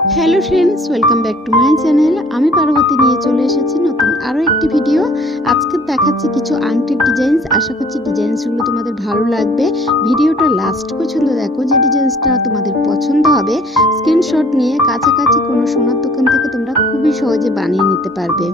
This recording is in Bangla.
Hello friends, welcome back to my channel. আমি পার্বতী নিয়ে চলে এসেছি নতুন আরও একটি ভিডিও। আজকে দেখাচ্ছি কিছু আংটির ডিজাইনস। আশা করছি ডিজাইনসগুলো তোমাদের ভালো লাগবে। ভিডিওটা লাস্ট পর্যন্ত দেখো, যে ডিজাইনসটা তোমাদের পছন্দ হবে স্ক্রিনশট নিয়ে কাছাকাছি কোনো সোনার দোকান থেকে তোমরা খুবই সহজে বানিয়ে নিতে পারবে।